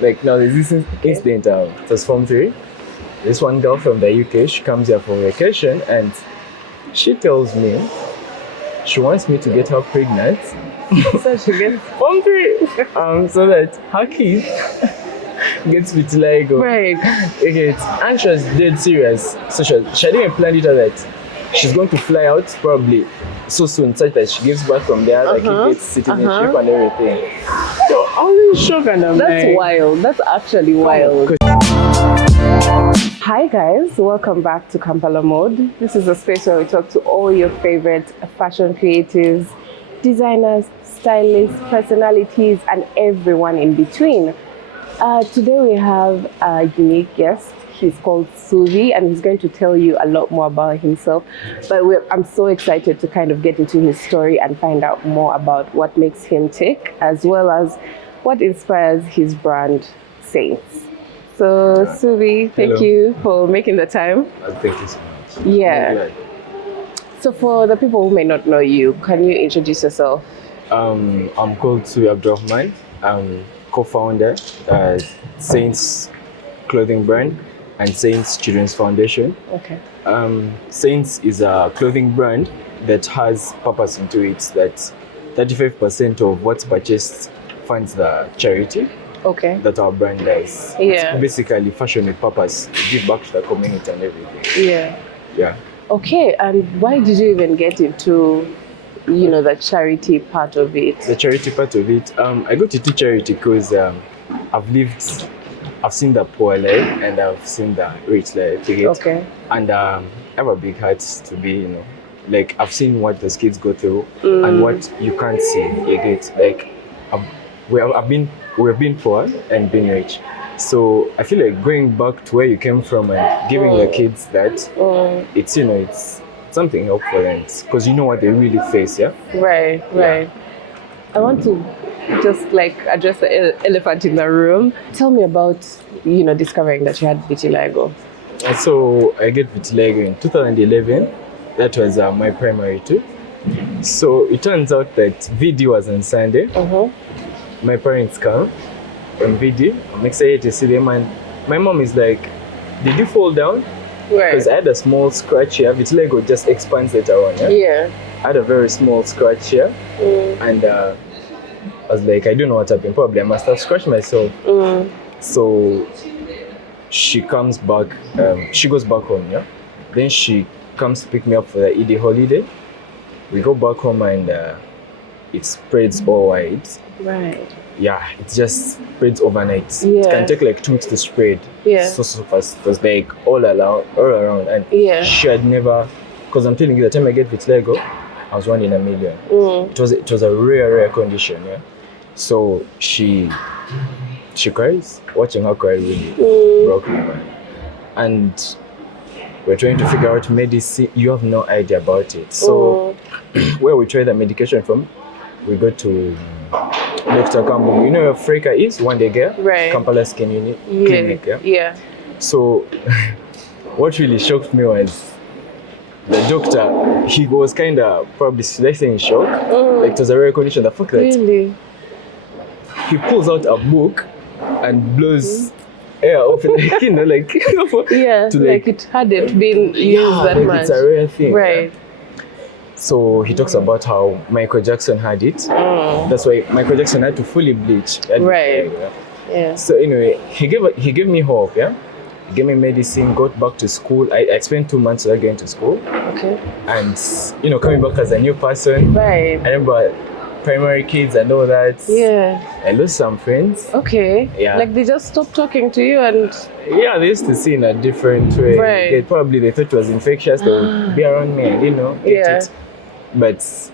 Like now there's this incident, it was Form 3. This one girl from the UK, she comes here for vacation and she tells me she wants me to get her pregnant. So she gets Form 3. So that her kid gets vitiligo. Right. Okay, and she was dead serious. So she didn't even plan it out that she's going to fly out probably so soon, such that she gives birth from there, like it gets citizenship and everything. So I was in shock and I'm That's like, wild. That's actually wild. Hi guys, welcome back to Kampala Mode. This is a space where we talk to all your favorite fashion creatives, designers, stylists, personalities, and everyone in between. Today we have a unique guest. He's called Ssuubi and he's going to tell you a lot more about himself. But I'm so excited to kind of get into his story and find out more about what makes him tick, as well as what inspires his brand, Saints. So Ssuubi, thank you for making the time. thank you so much. Yeah. So for the people who may not know you, can you introduce yourself? I'm called Ssuubi Abdurahman. I'm co-founder Saints clothing brand and Saints Children's Foundation. Okay. Saints is a clothing brand that has purpose into it, that 35% of what's purchased funds the charity. Okay. That our brand does. Yeah. It's basically fashion with purpose, to give back to the community and everything. Yeah. Yeah. Okay, and why did you even get into, the charity part of it? The charity part of it, I got into charity because I've seen the poor life and I've seen the rich life. Okay. And I have a big heart to be, like I've seen what those kids go through and what you can't see. You get like we've been poor and been rich. So I feel like going back to where you came from and giving the kids that it's something helpful and because you know what they really face, yeah? Right. I want to just address the elephant in the room. Tell me about, discovering that you had vitiligo. So I get vitiligo in 2011. That was my primary too. So it turns out that VD was on Sunday. My parents come on VD. I'm excited to see them and my mom is like, did you fall down? Because I had a small scratch here. Vitiligo just expands later on. Yeah. I had a very small scratch here and I was like, I don't know what happened. Probably I must have scratched myself. So she comes back, she goes back home, yeah? Then she comes to pick me up for the ED holiday. We go back home and it spreads all white. Right. Yeah, it just spreads overnight. Yeah. It can take like 2 weeks to spread. Yeah. So fast. It was like all around. And she had never, because I'm telling you, the time I get vitiligo, I was 1 in a million. It was a rare condition, yeah. So she cries. Watching her cry really broke me, man. And we're trying to figure out medicine. You have no idea about it. So where we try the medication from, we go to Dr. Kambu. You know where Freka is? One day girl. Right. Kampala Skin Unit Clinic. Yeah. So what really shocked me was the doctor. He was kind of probably in shock. Like it was a rare condition. The fact that he pulls out a book and blows air off, like like it hadn't been used that much. It's a rare thing. Right. So he talks about how Michael Jackson had it. That's why Michael Jackson had to fully bleach. Right. Yeah. So anyway, he gave me hope. Yeah. He gave me medicine. Got back to school. I spent 2 months without going to school. Okay. And coming back as a new person. Right. I remember primary kids and all that. Yeah. I lost some friends. Okay. Yeah. Like they just stopped talking to you and. Yeah, they used to see in a different way. Right. They thought it was infectious. They would be around me and get it. But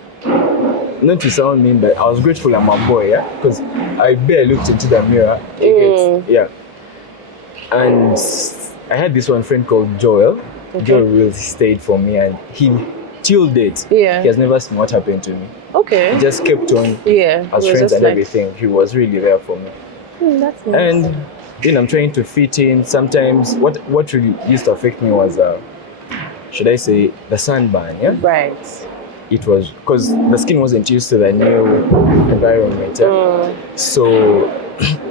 not to sound mean, but I was grateful I'm a boy, yeah, because I barely looked into the mirror. Yeah. And I had this one friend called Joel. Joel really stayed for me, and he till date, he has never seen what happened to me. Okay. He just kept on as friends and everything. He was really there for me. That's nice. And I'm trying to fit in. Sometimes what really used to affect me was should I say the sunburn, yeah? Right. It was because the skin wasn't used to the new environment. So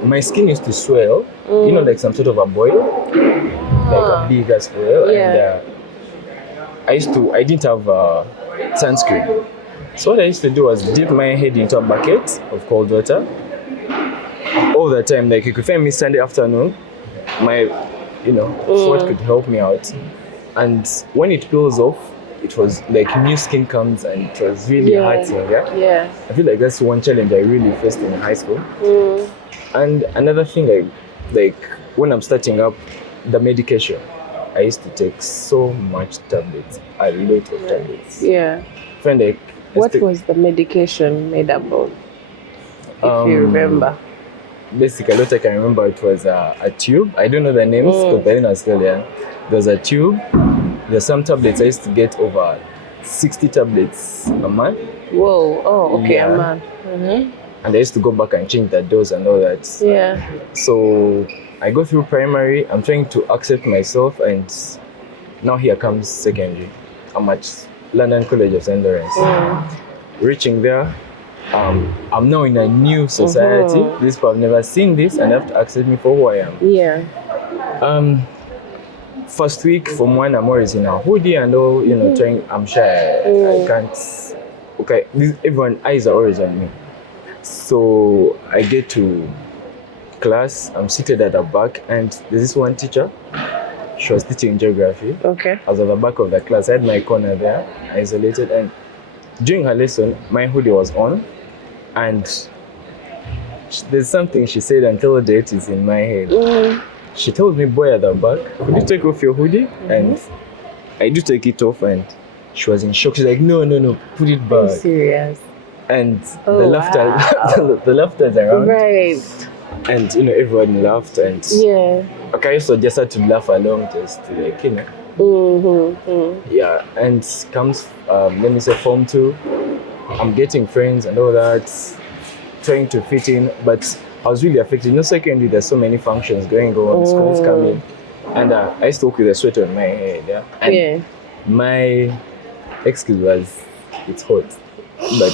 my skin used to swell, you know, like some sort of a boil, like a bigger swell. Yeah. And I didn't have sunscreen. So what I used to do was dip my head into a bucket of cold water all the time. Like you could find me Sunday afternoon, my, you know, sweat could help me out. And when it peels off, it was like new skin comes and it was really hurting. Yeah. I feel like that's one challenge I really faced in high school. And another thing, like when I'm starting up, the medication. I used to take so much tablets, a lot of tablets. Yeah. Friend, like, what was the medication made up of, if you remember? Basically, what I can remember, it was a tube. I don't know the names because I didn't still there. There was a tube. There's some tablets. I used to get over 60 tablets a month. Whoa! Oh, okay, Yeah. a month. And I used to go back and change the dose and all that. Yeah. So I go through primary. I'm trying to accept myself, and now here comes secondary. I'm at London College of St. Lawrence. Reaching there, I'm now in a new society. These people have never seen this and have to accept me for who I am. Yeah. First week from one, I'm always in a hoodie and all, you know, trying. I'm shy. I can't. Okay, everyone eyes are always on me. So I get to class. I'm seated at the back, and there's this one teacher. She was teaching geography. Okay. I was at the back of the class. I had my corner there, isolated, and during her lesson, my hoodie was on, and there's something she said until date is in my head. She told me, boy at the back, could you take off your hoodie? And I do take it off, and she was in shock. She's like, no, put it back. Are you serious? And the laughter, the laughter's around. Right. And, you know, everyone laughed, and okay, so just had to laugh along, just to, like, you know. Yeah, and comes, let me say, Form 2. I'm getting friends and all that, trying to fit in, but I was really affected. You know, secondly, there's so many functions going on, schools coming, and I used to walk with a sweater on my head. And my excuse was, it's hot, but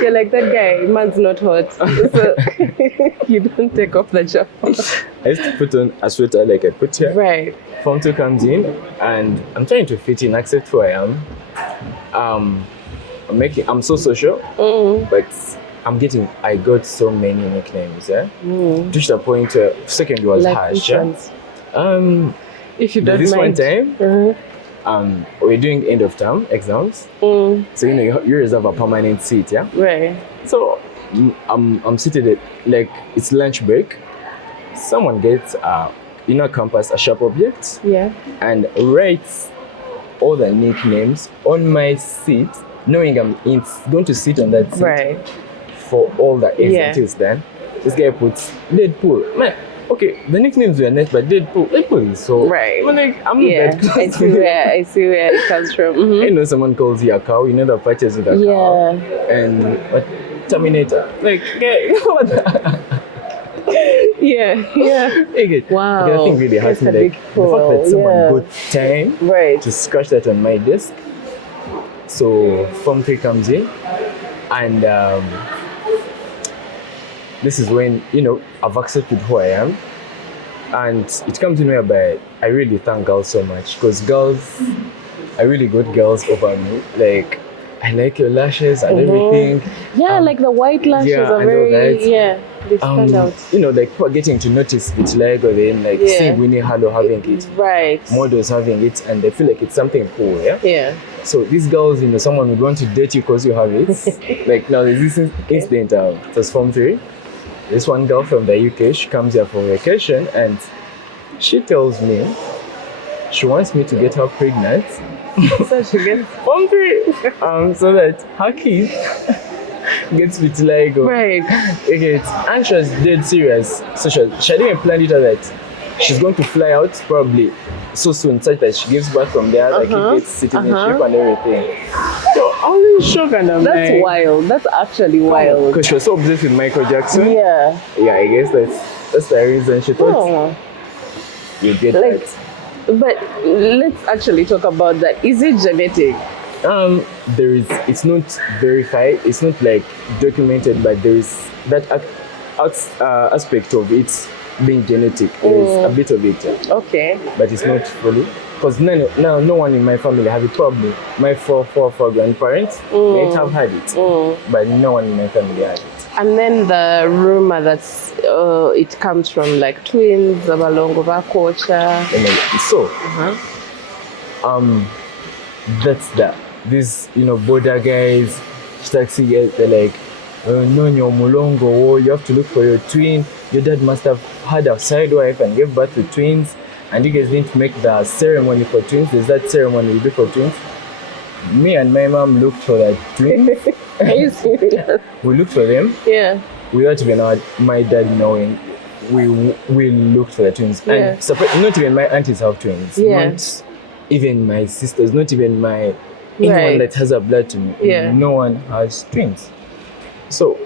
you're like, that guy, man's not hot, so you don't take off the jacket. I used to put on a sweater like I put here. Right. Form 2 comes in, and I'm trying to fit in, accept who I am. I'm so social, but I got so many nicknames, to the point where second was like harsh. If you don't this mind. one time, we're doing end of term exams, so you know you reserve a permanent seat, Right. So I'm seated at, like, it's lunch break. Someone gets in our campus a sharp object, and writes all the nicknames on my seat, knowing I'm going to sit on that seat. Right. For all the eggs until it's done. This guy puts Deadpool. Man, okay, the nicknames were nice, but Deadpool is so right. I'm like, I'm not that close. I see where it comes from. You know, someone calls you a cow, you know the patches with a cow. And what Terminator. Like, what the Wow. Okay, the thing really hurts me, like, the fact that someone got time to scratch that on my desk. So Form 3 comes in, and this is when, you know, I've accepted who I am, and it comes in whereby I really thank girls so much, because girls, I really got girls over me. Like, I like your lashes and everything. Yeah, like the white lashes are very, they stand out. You know, like, people are getting to notice vitiligo, then like seeing Winnie Harlow having it, models having it, and they feel like it's something cool, So these girls, you know, someone would want to date you because you have it. Like, now there's this incident, it was Form 3. This one girl from the UK, she comes here for vacation, and she tells me she wants me to get her pregnant. So she gets Form 3, so that her kid gets vitiligo. Right. Okay, and she was dead serious. So she didn't plan it that she's going to fly out probably so soon, such that she gives birth from there, like it gets citizenship and everything. So I was in shock, and I'm That's like, wild. That's actually wild. Because she was so obsessed with Michael Jackson. Yeah, I guess that's the reason she thought you get that. But let's actually talk about that. Is it genetic? It's not verified, it's not like documented, but there is that aspect of it being genetic. There's a bit of it. Okay. But it's not fully. Because now no one in my family have it. Probably my four grandparents might have had it, but no one in my family had it. And then the rumor that's it comes from like twins, abalongo bakocha. So, that's that. These border guys, taxi guys, they're like, no, your mulongo. You have to look for your twin. Your dad must have had a side wife and gave birth to twins. And you guys need to make the ceremony for twins. There's that ceremony we do for twins. Me and my mom looked for that twin. Are you serious? We looked for them. Yeah. Without even my dad knowing, we looked for the twins. Yeah. And not even my aunties have twins. Yeah. Not even my sisters. Not even anyone that has a blood to me. Yeah. No one has twins. So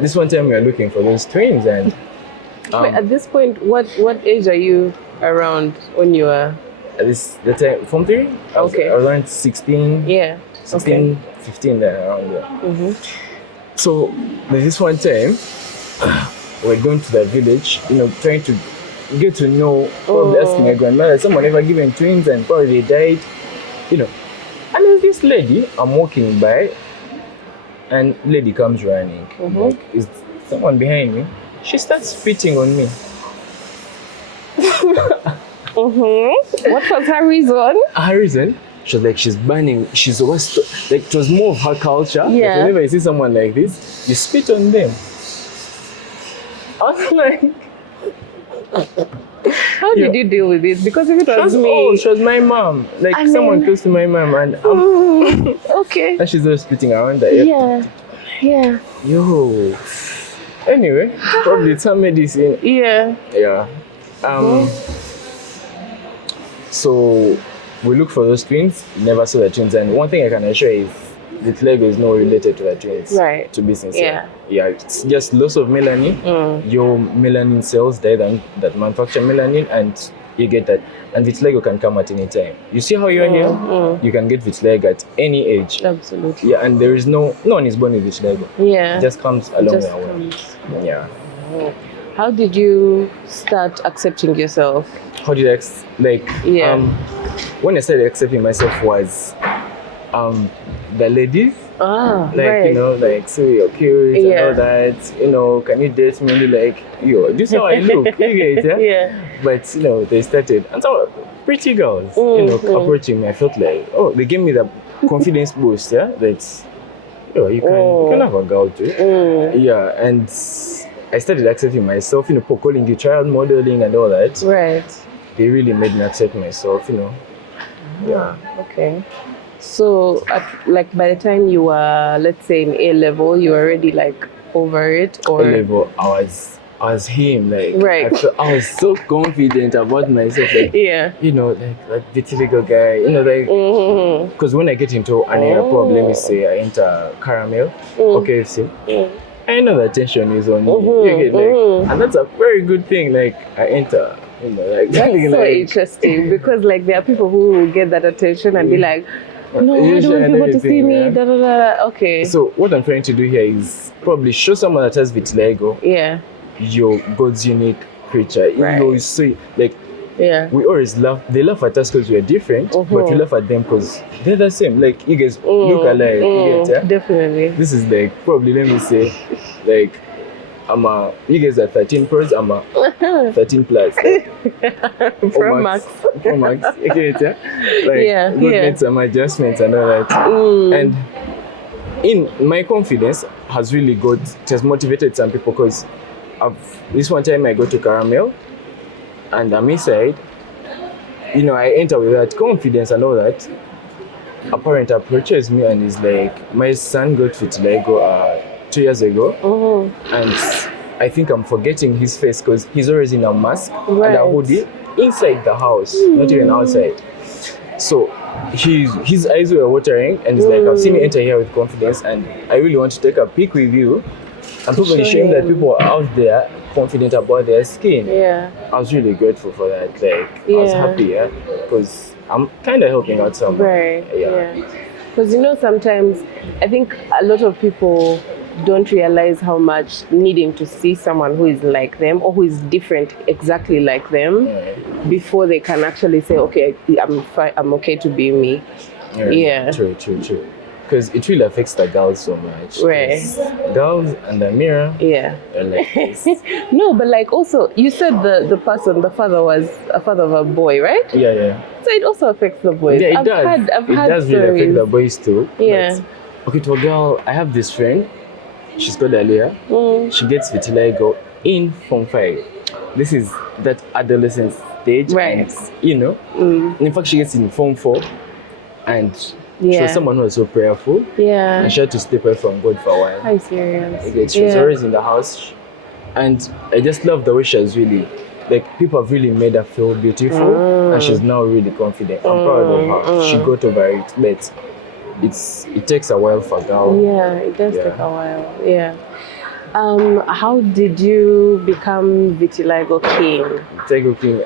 this one time we were looking for those twins, and wait, at this point, what age are you around when you were? The time, Form 3? Okay. I was around 16. Yeah. 16, 15 there, around there. So there's this one time, we're going to the village, trying to get to know, probably asking my grandmother, someone ever given twins and probably they died, And there's this lady, I'm walking by, and lady comes running. Like, is someone behind me? She starts spitting on me. What was her reason? Her reason? She was like, she's burning. She's always like, it was more of her culture. Yeah. Like, whenever you see someone like this, you spit on them. I was like, how did you deal with it? Because if it was me, she was my mom, like someone close to my mom, and okay. And she's always spitting around that. Yeah. Yo. Anyway, probably it's her medicine. Yeah. Yeah. So we look for those twins, never saw the twins, and one thing I can assure is vitiligo is not related to the twins. Right. To be sincere. Yeah, it's just loss of melanin. Your melanin cells that manufacture melanin, and you get that. And vitiligo can come at any time. You see how you're here? You can get vitiligo at any age. Absolutely. Yeah, and there is no one is born with vitiligo. Yeah. It just comes along the way. Yeah. How did you start accepting yourself? How did I when I started accepting myself was the ladies. So you're cute and all that, can you date me? Like, this is how I look. You get it, yeah. But they started, and so pretty girls, approaching me. I felt like, they gave me the confidence boost, that you can have a girl too. Yeah, and I started accepting myself, calling you child modeling and all that. Right. They really made me accept myself, Yeah. Okay. So, by the time you were, let's say, in A level, you were already over it, or A level, I was him. Right. I was so confident about myself. Yeah. That vitiligo guy. Because when I get into an area, probably let me say I enter caramel or KFC. I know the attention is on me. You get and that's a very good thing. I enter. That's so interesting because there are people who will get that attention and be like, no, I don't want people to see me. Da, da, da. Okay. So what I'm trying to do here is probably show someone that has vitiligo. Yeah. You're God's unique creature. Right. You see, we always laugh. They laugh at us because we're different, but we laugh at them because they're the same. You guys look alike. You get, definitely. This is probably, let me say, you guys are 13 pros, I'm a 13 plus. Pro Max. Pro Max. You get it? Made some adjustments and all that. And my confidence has really it has motivated some people because this one time I go to Caramel and I'm inside, I enter with that confidence and all that. A parent approaches me and is like, my son got vitiligo 2 years ago, and I think I'm forgetting his face because he's always in a mask and a hoodie inside the house, not even outside. So his eyes were watering and he's like, I've seen you enter here with confidence and I really want to take a pic with you and probably show him that people are out there confident about their skin. Yeah. I was really grateful for that. I was happy, because I'm kind of helping out someone. Right. Yeah. Because sometimes I think a lot of people don't realize how much needing to see someone who is like them or who is different exactly like them before they can actually say, okay, I'm fine, I'm okay to be me. True. Because it really affects the girls so much. Right. Girls and the mirror. Are like this. No, but like also, you said the father was a father of a boy, right? Yeah. So it also affects the boys. Yeah, I've had really stories. affect the boys too. Yeah. But, okay, to a girl, I have this friend. She's called Aliyah. She gets vitiligo in Form 5. This is that adolescent stage. Right. And, in fact, she gets in Form 4. And she was someone who was so prayerful. Yeah. And she had to step away from God for a while. I'm serious. She was always in the house. And I just love the way she has really, like, people have really made her feel beautiful. And she's now really confident. I'm proud of her. She got over it. But it takes a while for a girl. Yeah, it does take a while. Yeah. How did you become Vitiligo King? Vitiligo King.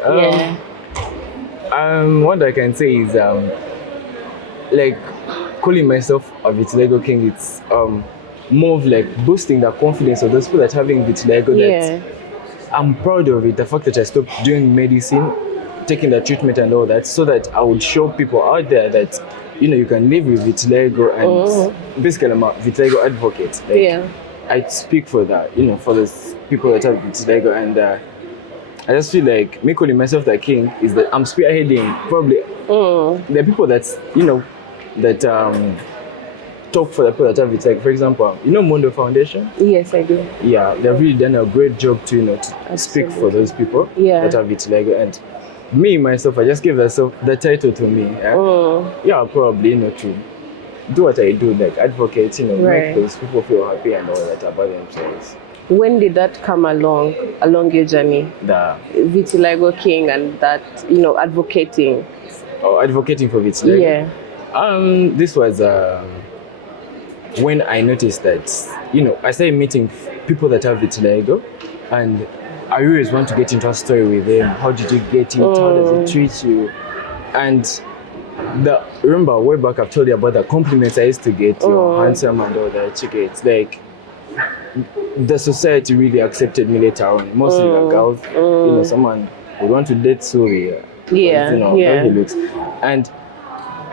What I can say is like calling myself a Vitiligo King, it's more of like boosting the confidence of those people that having vitiligo. That I'm proud of it. The fact that I stopped doing medicine, taking the treatment and all that, so that I would show people out there that you can live with vitiligo. And basically I'm a vitiligo advocate. Like, I speak for that, for those people that have vitiligo. And I just feel like me calling myself the king is that I'm spearheading probably the people that's that talk for the people that have vitiligo. For example, Mondo Foundation? Yes, I do. Yeah, they've really done a great job to to speak for those people that have vitiligo. And me myself, I just gave the title to me. Probably to do what I do, like advocate, make those people feel happy and all that about themselves. When did that come along your journey? The Vitiligo King and that, advocating. Oh, advocating for vitiligo? Yeah. This was when I noticed that, I started meeting people that have vitiligo, and I always want to get into a story with them. How did you get it? How does it treat you? And remember way back I've told you about the compliments I used to get, you're handsome and all that. It's like the society really accepted me later on. Mostly the girls, someone would want to date Ssuubi. How he looks. And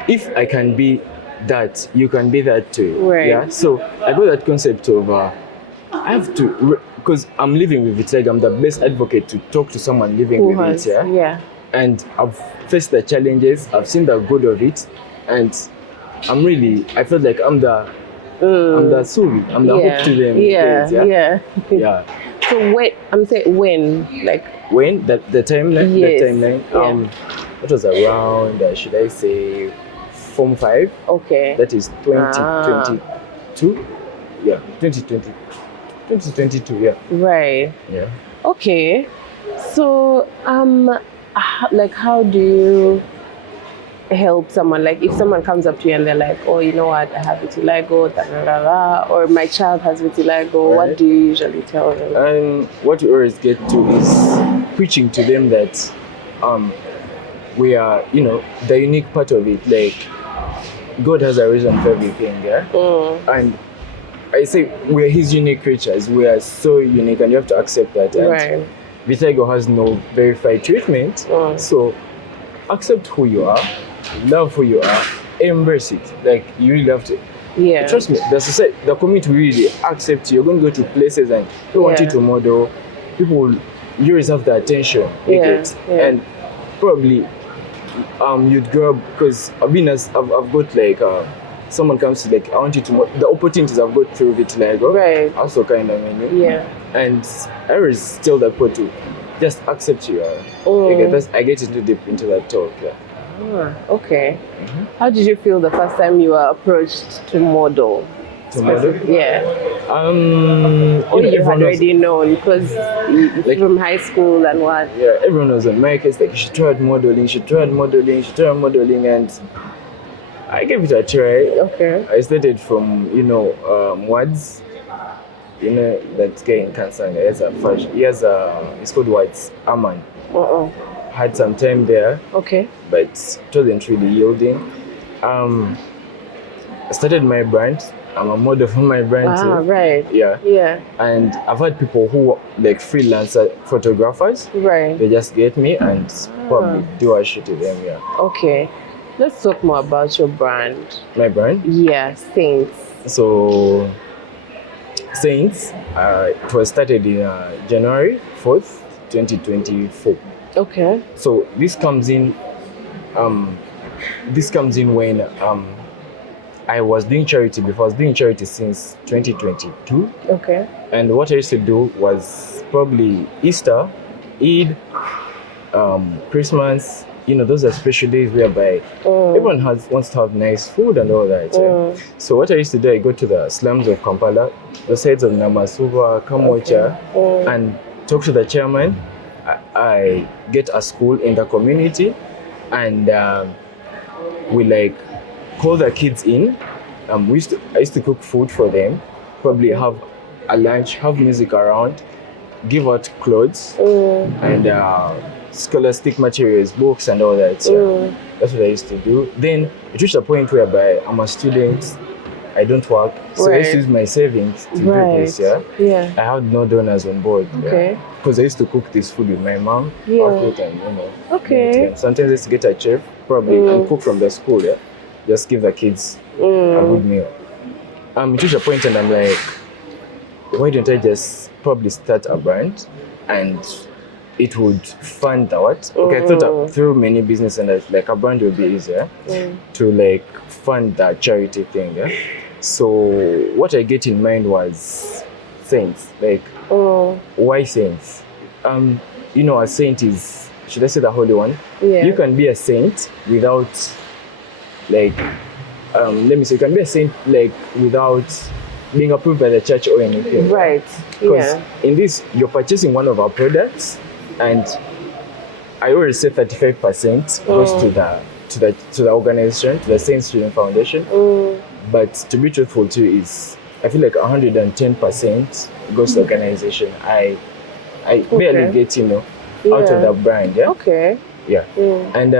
if I can be that, you can be that too. Right. Yeah. So I got that concept of I have to, because I'm living with vitiligo, I'm the best advocate to talk to someone living with it. Yeah. And I've faced the challenges, I've seen the good of it, and I felt like I'm the Ssuubi, I'm the hope to them. Yeah. So when, the timeline? Yes. The timeline. It was around, should I say, Form 5. Okay. That is 2022. Yeah, 2022. Yeah. Right. Yeah. Okay. So, how do you help someone? Like, if someone comes up to you and they're like, oh, you know what, I have vitiligo, or my child has vitiligo, what do you usually tell them? What we always get to is preaching to them that we are, the unique part of it. Like, God has a reason for everything, and I say we are His unique creatures. We are so unique, and you have to accept that. And vitiligo has no verified treatment, so accept who you are, love who you are, embrace it. Like, you really have to. Yeah. Trust me, the society, the community will really accept you. You're going to go to places and they want you to model. People will, you always have the attention. And probably you'd grow up, because I've got like someone comes to like, I want you to the opportunities I've got through vitiligo. Right. Also kind of and I always tell that people to just accept you are. I get into deep into that talk. Okay. How did you feel the first time you were approached to model? Yeah. You had already known, because from high school and what? Yeah, everyone was on my case, like, you should try modeling, and I gave it a try. Okay. I started from, words. That guy in Kansanga, it's called Whites, Aman. Had some time there. Okay. But it wasn't really yielding. I started my brand. I'm a model for my brand too. Right. Yeah. Yeah. And I've had people who like freelancer photographers. Right. They just get me and probably do a shoot with them. Yeah. Okay. Let's talk more about your brand. My brand? Yeah, Saints. So, Saints, it was started in January 4th, 2024. Okay. So this comes in when I was doing charity before. I was doing charity since 2022. Okay. And what I used to do was probably Easter, Eid, Christmas. Those are special days whereby everyone wants to have nice food and all that. Yeah? So what I used to do, I go to the slums of Kampala, the sides of Namasuva, Kamocha, and talk to the chairman. I get a school in the community, and we like call the kids in. I used to cook food for them, probably have a lunch, have music around, give out clothes and scholastic materials, books and all that. So that's what I used to do. Then it reached a point whereby I'm a student, I don't work, so I used to use my savings to do this. Yeah. I had no donors on board. Okay. Because I used to cook this food with my mom. It and Okay. sometimes I used to get a chef probably and cook from the school. Yeah. Just give the kids a good meal. It reached a point and I'm like, why don't I just probably start a brand and it would fund what? Okay, I thought through many business and like a brand would be easier to like fund that charity thing. Yeah. So what I get in mind was saints. Like, why saints? A saint is, should I say the holy one? Yeah. You can be a saint without like, let me say, you can be a saint like without being approved by the church or anything. Right. Because in this, you're purchasing one of our products, and I always say 35% goes to the organization, to the Saint Student Foundation. But to be truthful too, is I feel like 110% goes to organization. I barely get out of the brand. Yeah. Okay. Yeah. And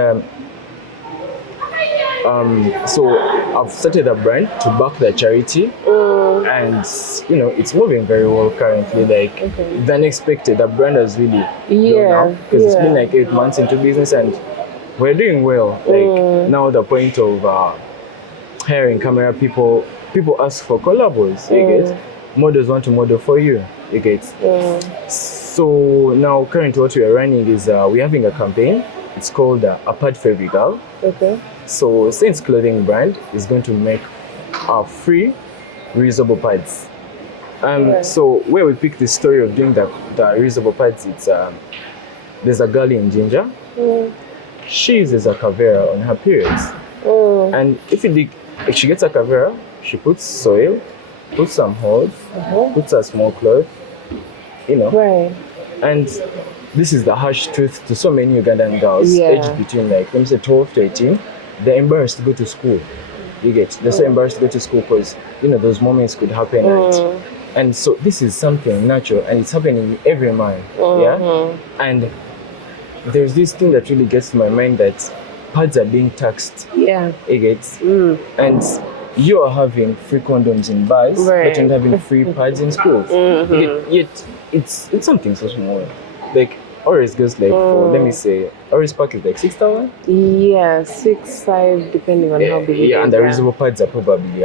so I've started a brand to back the charity, and it's moving very well currently. Like the unexpected, the brand has really grown up because it's been like 8 months into business and we're doing well. Like now the point of hiring camera people ask for collabos. You get models want to model for you. You get. So now currently what we are running is we're having a campaign. It's called Apart for Every Girl. Okay. So Saints clothing brand is going to make free reusable pads. So where we pick the story of doing the reusable pads, it's there's a girl in Ginger. She uses a kavera on her periods. And if she gets a kavera, she puts soil, puts some holes, puts a small cloth, Right. And this is the harsh truth to so many Ugandan girls aged between like, let me say 12 to 18. They're embarrassed to go to school. You get, they're so embarrassed to go to school because those moments could happen, and so this is something natural and it's happening with every man. And there's this thing that really gets to my mind, that pads are being taxed. You get, and you are having free condoms in bars, but you're having free pads in schools. Yet it's something so small. Like Oris goes like for, let me say, Oris pack is like 6,000. 6-5 depending on how big it is. And the reusable pads are probably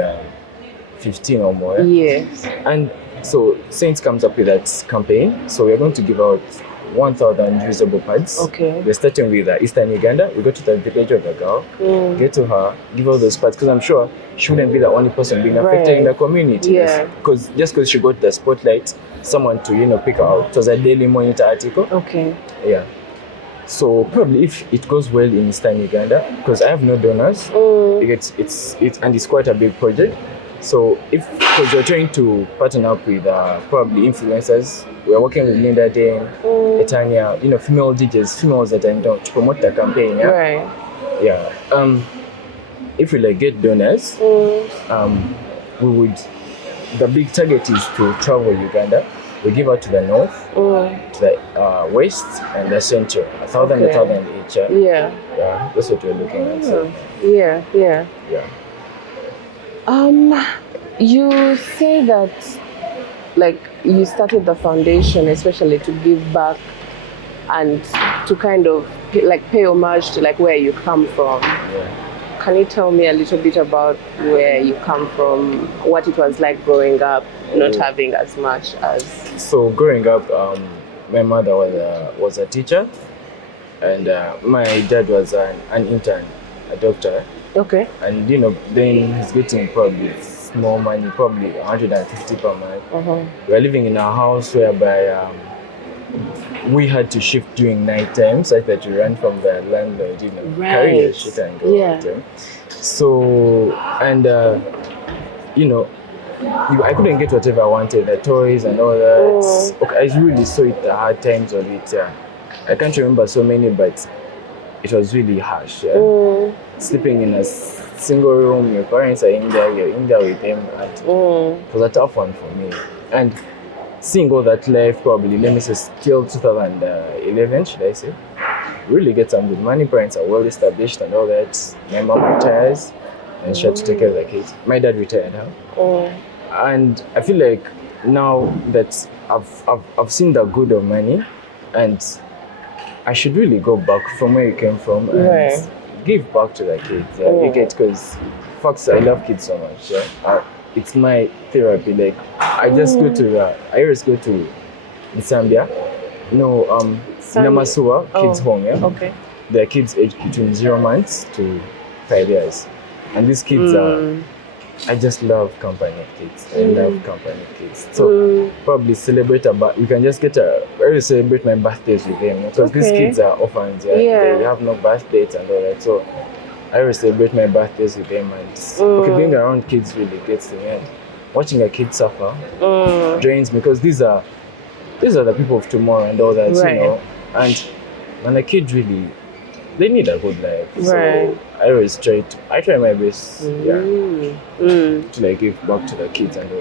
15 or more. Yes. And so Saints comes up with that campaign. So we're going to give out 1,000 reusable pads. Okay. We're starting with Eastern Uganda. We go to the village of the girl, get to her, give her those pads, because I'm sure she wouldn't be the only person being affected in the community. Because just because she got the spotlight, someone to pick her out. It was a Daily Monitor article. Okay. Yeah. So probably if it goes well in Eastern Uganda, because I have no donors, it's quite a big project. So because we're trying to partner up with probably influencers, we're working with Linda Dane, Etania, female DJs, females that I know, to promote the campaign. Yeah. Right. Yeah. If we get donors, we would. The big target is to travel Uganda. We give out to the north, to the west, and the center. 1,000 each. Yeah. That's what we're looking at. So. Yeah. You say that like you started the foundation especially to give back and to kind of like pay homage to like where you come from. Yeah. Can you tell me a little bit about where you come from, what it was like growing up, not having as much as... So growing up, my mother was a teacher, and my dad was an intern, a doctor. Okay. And then he's getting probably small money, probably 150 per month. We're living in a house whereby we had to shift during night time such that we ran from the landlord, carry your shit and go out. So, and I couldn't get whatever I wanted, the toys and all that. Okay, I really saw it the hard times of it. I can't remember so many, but it was really harsh. Sleeping in a single room, your parents are in there, you're in there with them. And it was a tough one for me. And seeing all that life, probably, let me say, till 2011, should I say, really get some good money. Parents are well established and all that. My mom retires and she had to take care of the kids. My dad retired now. And I feel like now that I've seen the good of money, and I should really go back from where you came from and give back to the kids. You get, because facts, I love kids so much. It's my therapy. Like I just go to I always go to Zambia. Namasua kids home. Okay. There are kids aged between 0 months to 5 years, and these kids are. I just love company of kids. I love company of kids. So probably celebrate we can just I always celebrate my birthdays with them because these kids are orphans. They have no birth dates and all that. So I always celebrate my birthdays with them, and being around kids really gets to me. And watching a kid suffer drains me, because these are the people of tomorrow and all that, And a kid really, they need a good life. So I always try my best, to like give back to the kids and all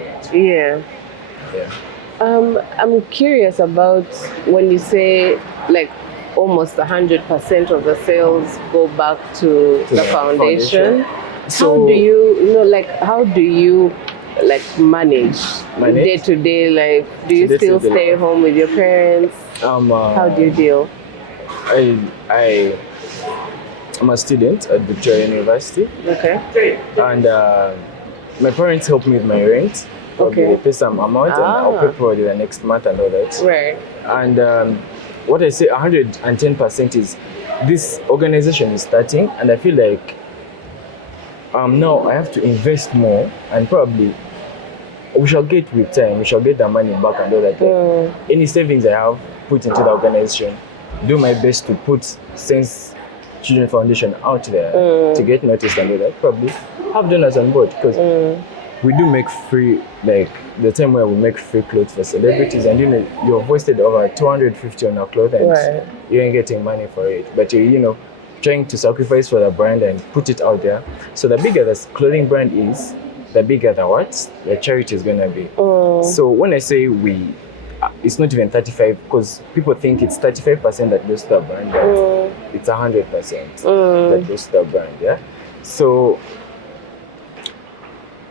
that. I'm curious about when you say like almost 100% of the sales go back to the foundation. So how do you manage day-to-day life? Do you still stay home with your parents? How do you deal? I'm a student at Victoria University. Okay. And my parents help me with my rent. They pay some amount and I'll pay probably the next month and all that. Right. And what I say 110% is this organization is starting, and I feel like now I have to invest more, and probably we shall get with time, we shall get the money back and all that. Any savings I have put into the organization, do my best to put Sense Children Foundation out there to get noticed and all that. Probably have donors on board, because we do make free, like the time where we make free clothes for celebrities, and you've wasted over 250 on our clothes and you ain't getting money for it, but you're trying to sacrifice for the brand and put it out there. So the bigger the clothing brand is, the bigger the charity is gonna be. So when I say it's not even 35, because people think it's 35% that goes to the brand, but it's 100% that goes to the brand. So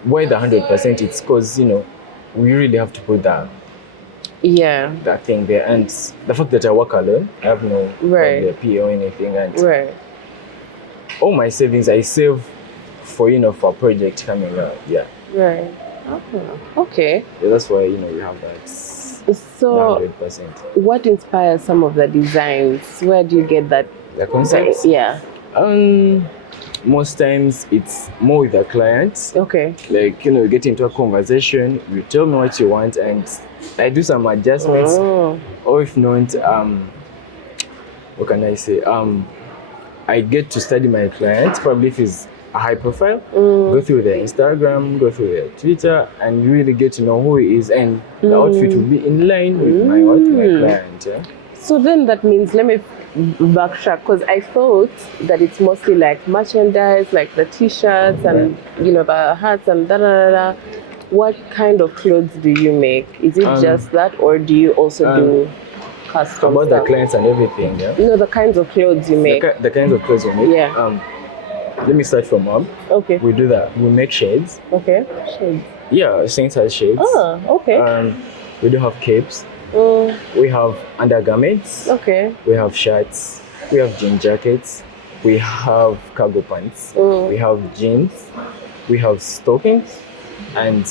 why the 100%? It's because we really have to put that thing there, and the fact that I work alone, I have no PA or anything, and all my savings I save for for a project coming up. Okay. That's why we have that. So 100%. What inspires some of the designs? Where do you get that? The concepts? Most times it's more with the clients. Okay. Like, you get into a conversation, you tell me what you want, and I do some adjustments. Or if not, what can I say? I get to study my clients, probably if it's a high profile, go through their Instagram, go through their Twitter, and really get to know who he is, and the outfit will be in line with my client. So then that means, let me backtrack, because I thought that it's mostly like merchandise, like the t-shirts and the hats and da. What kind of clothes do you make? Is it just that, or do you also do custom about stuff? The clients and everything? The kinds of clothes you make. The kinds of clothes you make. Let me start from mom. Okay. We do that. We make shades. Okay. Shades. Yeah, same size shades. Oh, okay. We do have capes. We have undergarments. Okay. We have shirts. We have jean jackets. We have cargo pants. We have jeans. We have stockings, and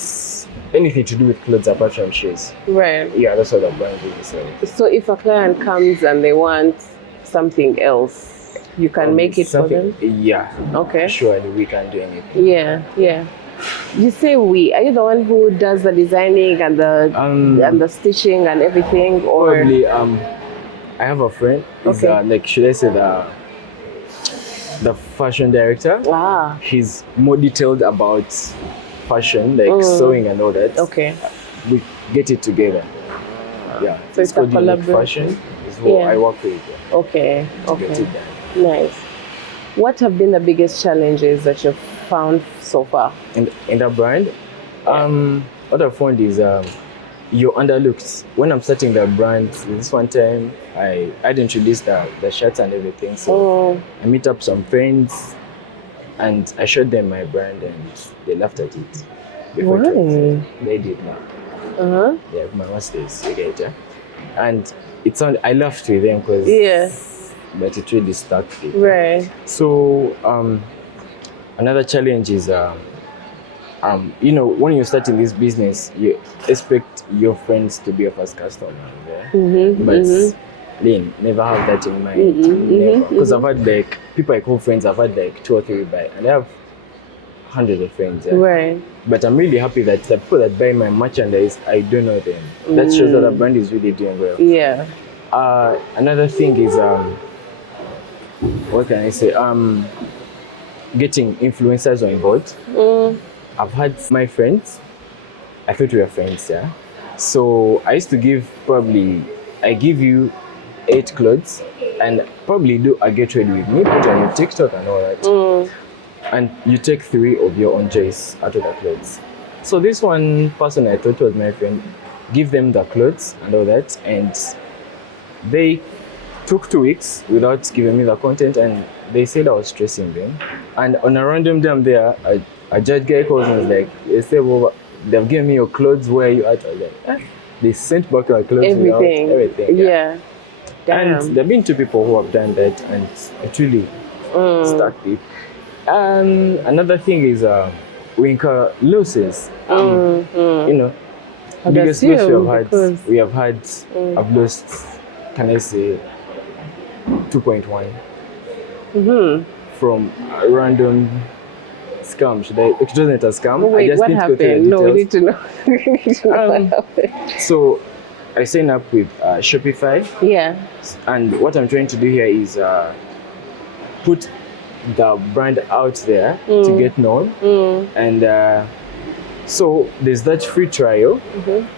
anything to do with clothes apart from shoes. Right. Yeah, that's what the brand really selling. So if a client comes and they want something else, you can make it for them? Yeah. Okay. Surely we can do anything. Yeah, yeah. You say we. Are you the one who does the designing and the stitching and everything, or probably I have a friend. He's like, should I say the fashion director? Ah. He's more detailed about fashion, like sewing and all that. Okay. We get it together. Yeah. So it's called a Unique collaboration. Fashion. Is what I work with. Okay. Get Okay. it done. Nice. What have been the biggest challenges that you've found so far? In the brand, what I found is you're underlooked. When I'm starting the brand, this one time I introduced the shirts and everything. So I meet up some friends and I showed them my brand and they laughed at it. Why? They did now. Yeah, my masters, you get it. And I laughed with them because but it really stuck it. Right. So another challenge is you know, when you're starting this business, you expect your friends to be your first customer, but they never have that in mind. Because I've had like people I call friends, I've had like 2 or 3 buy, and I have hundreds of friends. Right. But I'm really happy that the people that buy my merchandise, I do know them. That shows that the brand is really doing well. Yeah. Another thing is what can I say? Getting influencers on board. I've had my friends. I thought we were friends, yeah. So I used to I give you 8 clothes and probably do a get ready with me, put on your TikTok and all that. And you take 3 of your own choice out of the clothes. So this one person I thought was my friend, give them the clothes and all that, and they took 2 weeks without giving me the content, and they said I was stressing them. And on a random day there, a judge guy calls me and was like, they said, well, they've given me your clothes, where are you at? I was like, They sent back our clothes without everything. Yeah. Damn. And there have been 2 people who have done that, and it really stuck it. And another thing is we incur losses. You know, biggest loss we have had, I've lost, can I say, 2.1 from a random scam. It wasn't a scam. Wait, I just what need happened? to go through the No, we need details. to know. What happened. So I signed up with Shopify. Yeah. And what I'm trying to do here is put the brand out there to get known. And so there's that free trial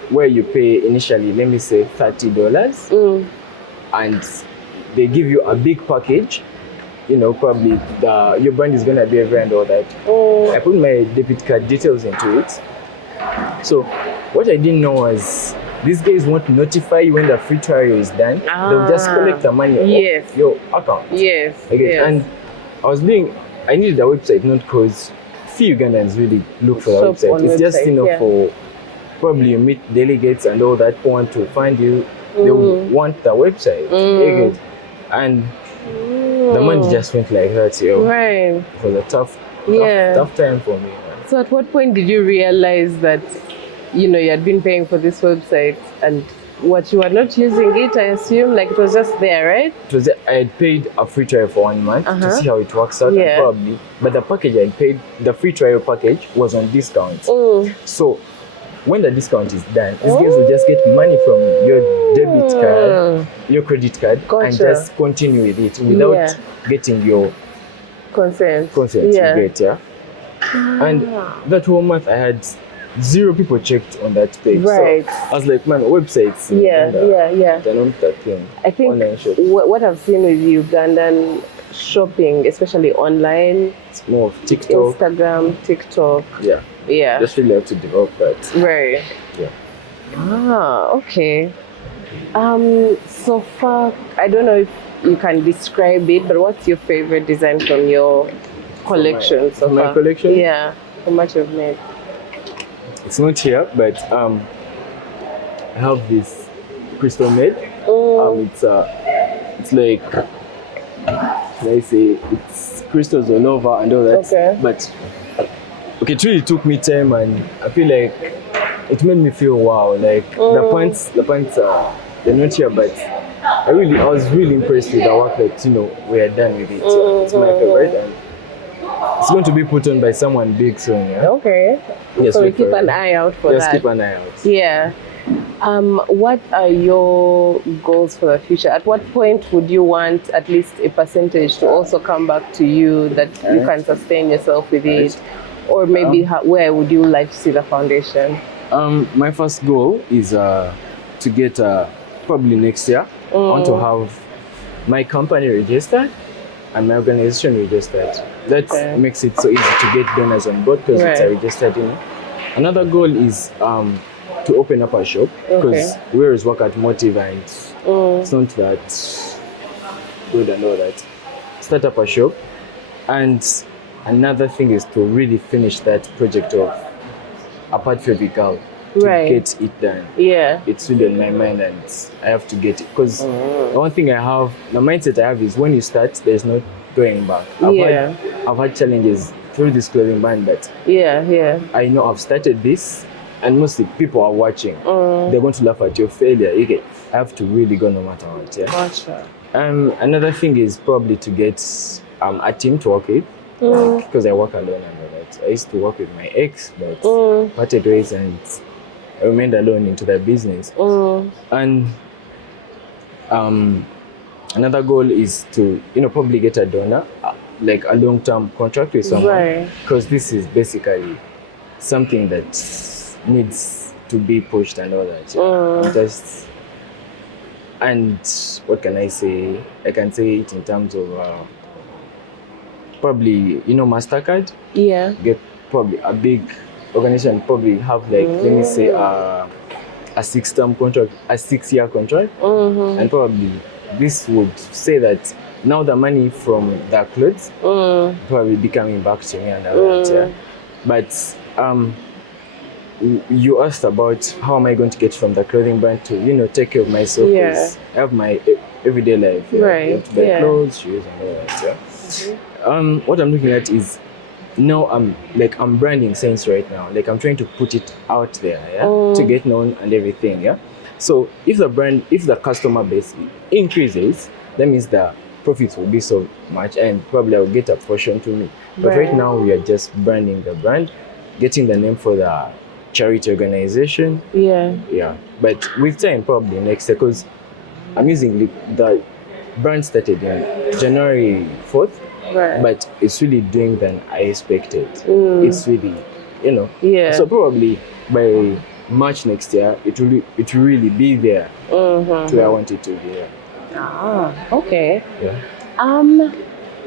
where you pay initially, let me say $30, and they give you a big package. You know, probably your brand is gonna be everywhere and all that. I put my debit card details into it. So what I didn't know was these guys won't notify you when the free trial is done. They'll just collect the money off your account. Yes. Okay. And I needed a website, not because few Ugandans really look for the website. It's just for probably you meet delegates and all that who want to find you. They want the website. And the money just went like that. Right. It was a tough time for me. So at what point did you realize that, you know, you had been paying for this website and what you were not using it, I assume, like it was just there, right? I had paid a free trial for 1 month to see how it works out, but the package I paid, the free trial package, was on discount. So when the discount is done, these guys will just get money from your debit card, your credit card, and just continue with it without getting your consent. You get, and that whole month I had 0 people checked on that page. Right. So I was like, man, websites. That thing. I think what I've seen with Ugandan shopping, especially online, it's more of TikTok, Instagram, TikTok. Yeah. Just really have to develop that. Right. Yeah. Okay. So far, I don't know if you can describe it, but what's your favorite design from your collection so far? My collection? Yeah. How much you've made? It's not here, but I have this crystal made. It's like, let's say, it's crystals all over and all that. Okay. But okay, it really took me time, and I feel like it made me feel wow. Like the points, they're not here, but I was really impressed with the work that we had done with it. It's my favorite, and it's going to be put on by someone big soon. Yeah? Okay. Yes, so we keep an eye out for that. Just keep an eye out. Yeah. What are your goals for the future? At what point would you want at least a percentage to also come back to you that you can sustain yourself with it? Or maybe where would you like to see the foundation? My first goal is to get probably next year. I want to have my company registered and my organization registered. That makes it so easy to get donors on board because it's a registered. Another goal is to open up a shop because we always work at Motive and it's not that good and all that. Start up a shop, and another thing is to really finish that project of apart from Vical to get it done. Yeah, it's really on my mind, and I have to get it because the one thing I have, the mindset I have is when you start, there's no going back. I've had challenges through this clothing brand, but I know I've started this. And mostly people are watching. They're going to laugh at your failure. I have to really go no matter what. Yeah. Gotcha. Another thing is probably to get a team to work with, because I work alone and all that. I used to work with my ex, but parted ways, and I remained alone into the business. And another goal is to probably get a donor, like a long-term contract with someone, because this is basically something that needs to be pushed and all that. And what can I say? I can say it in terms of probably MasterCard. Yeah. Get probably a big organization. Probably have like let me say a 6-term contract, a 6-year contract, and probably this would say that now the money from the clothes probably be coming back to me and all that. Yeah. But you asked about how am I going to get from the clothing brand to take care of myself. I have my everyday life. I have to buy clothes, shoes, and all that. What I'm looking at is now I'm branding Sense right now. Like I'm trying to put it out there to get known and everything. Yeah. So if the customer base increases, that means the profits will be so much, and probably I'll get a portion to me. But right now we are just branding the brand, getting the name for the charity organization. Yeah. But with time, probably next year, because I'm using the brand started in January 4th, but it's really doing than I expected. It's really, So probably by March next year, it will really be there to where I want it to be. Yeah. Ah, okay. Yeah.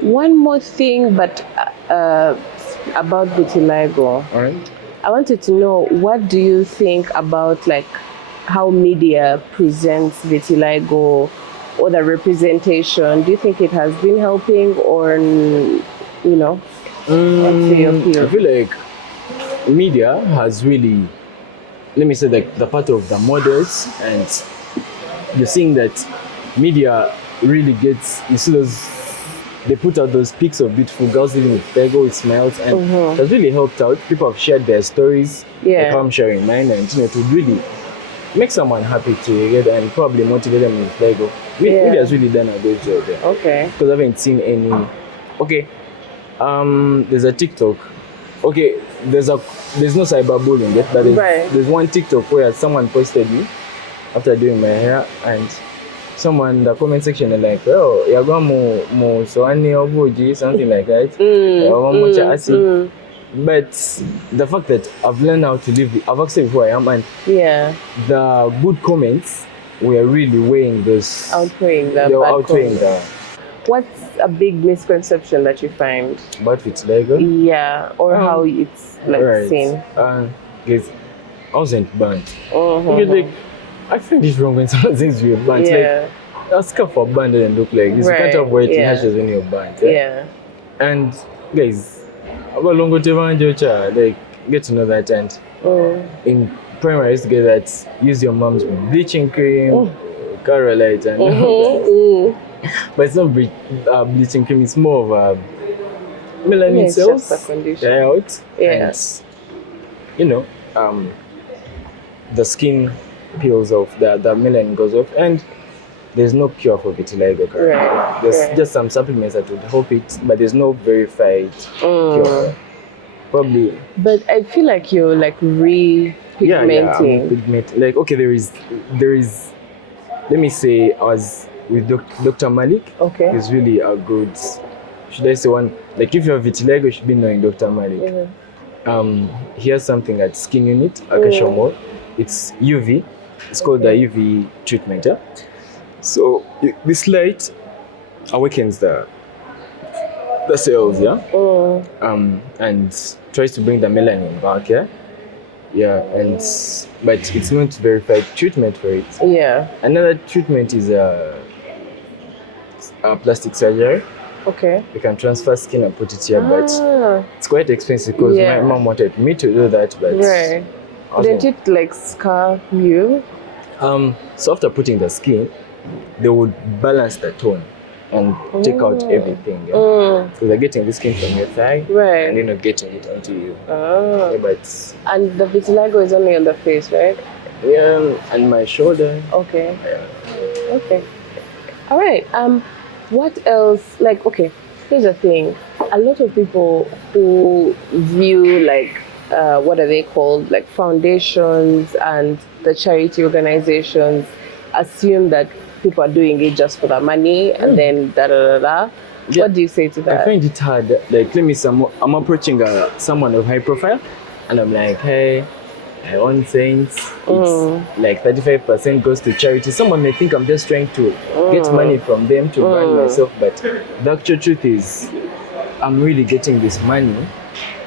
One more thing, but about vitiligo. All right. I wanted to know, what do you think about like how media presents vitiligo or the representation? Do you think it has been helping, or what's your view? I feel like media has really, let me say, like the part of the models, and you're seeing that media really gets, you see those, they put out those pics of beautiful girls living with vitiligo with smiles, and that's really helped out. People have shared their stories, like how I'm sharing mine, and to really make someone happy to get and probably motivate them with vitiligo. Media has really done a good job there. Okay. Because I haven't seen any. Okay. There's a TikTok. Okay, there's no cyberbullying yet, but there's one TikTok where someone posted me after doing my hair, and someone in the comment section are like, oh, you're going to something like that. But the fact that I've learned how to live, I've accepted who I am, and the good comments were really weighing those. Outweighing the. What's a big misconception that you find about vitiligo? Yeah, or how it's like seen. Because I wasn't burnt. I find it wrong when someone says you're burnt. Like, a scarf for burnt doesn't look like this. You can't have white hashes when you're burnt. And guys, like get to know that. And in primary, I used to get that, use your mom's bleaching cream, Carolite, and all that. But it's not bleaching cream, it's more of a melanin cells. Just a condition. They're out. Yeah. And, you know, the skin peels off, the melanin goes off, and there's no cure for vitiligo currently. Right. There's just some supplements that would help it, but there's no verified cure. Probably. But I feel like you're like re-pigmenting. Pigment. Like, okay, there is. Let me say, I was with Dr. Malik. Okay. He's really a good. Should I say one? Like, if you have vitiligo, you should be knowing Dr. Malik. He has something at Skin Unit, Acacia Mall. It's UV. It's called the UV treatment. Yeah. So this light awakens the cells, yeah, and tries to bring the melanin back, yeah, but it's not verified treatment for it. Yeah. Another treatment is a plastic surgery. Okay. You can transfer skin and put it here, but it's quite expensive because my mom wanted me to do that, but didn't it like scar you? So after putting the skin, they would balance the tone and take out everything. Yeah? So they're getting the skin from your thigh, and they're not getting it onto you. Yeah, but and the vitiligo is only on the face, right? Yeah, and my shoulder. Okay. Yeah. Okay. All right. What else? Like, okay, here's the thing. A lot of people who view like what are they called? Like foundations and the charity organizations assume that people are doing it just for the money and then da da da da. Yeah. What do you say to that? I find it hard. Like, let me I'm approaching someone of high profile, and I'm like, hey, I own Saints. It's like 35% goes to charity. Someone may think I'm just trying to get money from them to brand myself, but the actual truth is, I'm really getting this money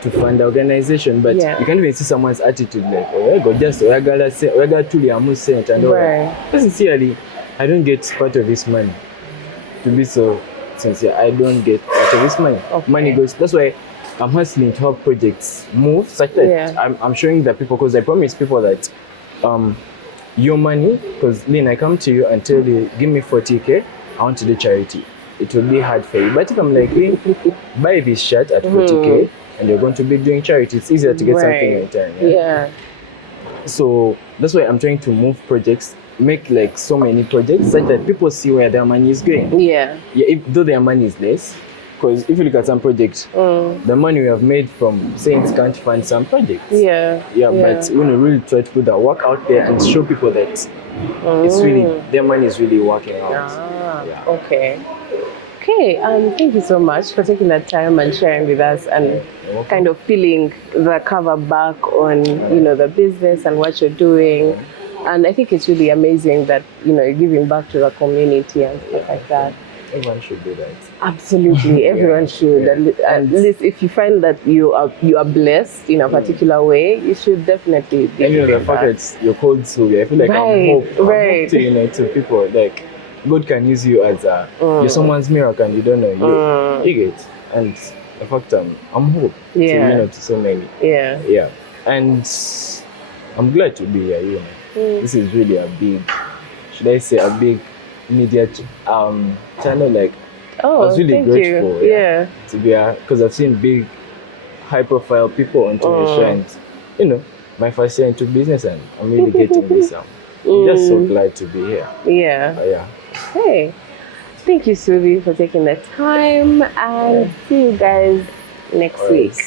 to fund the organization. But you can't even see someone's attitude like, oh, God, just and all that. But sincerely, I don't get part of this money. To be so sincere, I don't get part of this money. Money goes. That's why I'm hustling to help projects move such that I'm showing the people, because I promise people that your money, because Lynn, I come to you and tell you, give me 40K, I want to do charity. It will be hard for you. But if I'm like, Lynn, buy this shirt at 40K and you're going to be doing charity, it's easier to get something in return. Yeah? So that's why I'm trying to move projects, make like so many projects such that people see where their money is going. Though their money is less, because if you look at some projects, the money we have made from Saints can't fund some projects. But we really try to put the work out there and show people that it's really, their money is really working out. Okay, thank you so much for taking that time and sharing with us and kind of peeling the cover back on the business and what you're doing. And I think it's really amazing that you're giving back to the community and stuff like that. Everyone should do that. Absolutely, everyone should. And at least if you find that you are blessed in a particular way, you should definitely be. And the fact that you're called Ssuubi, I feel like I'm hope to people, like God can use you as you're someone's miracle and you don't know. You get, and the fact I'm hope to so many. And I'm glad to be here. This is really a big, should I say, a big media channel. Like, I was really grateful to be here, because I've seen big high profile people on TV, and my first year into business, and I'm really getting this. I'm just so glad to be here. Hey, thank you, Ssuubi, for taking the time, and see you guys next week.